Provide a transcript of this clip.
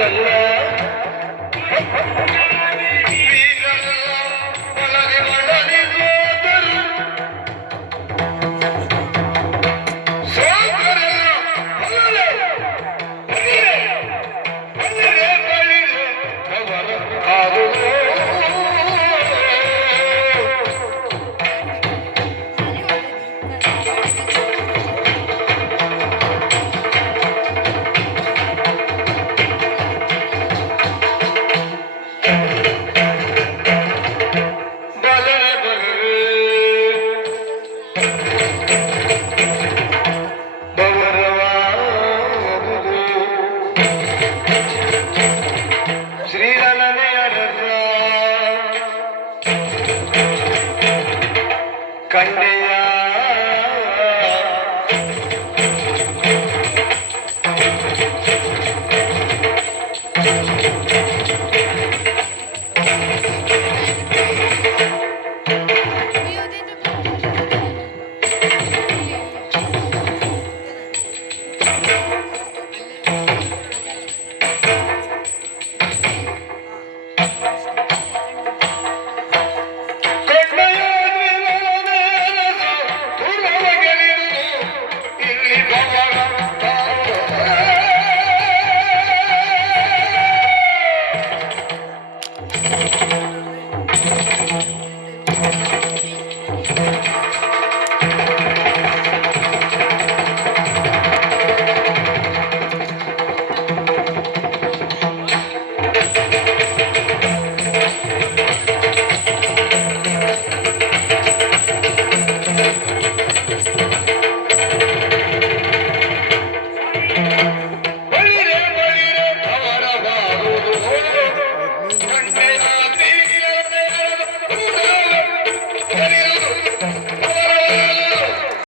Yeah.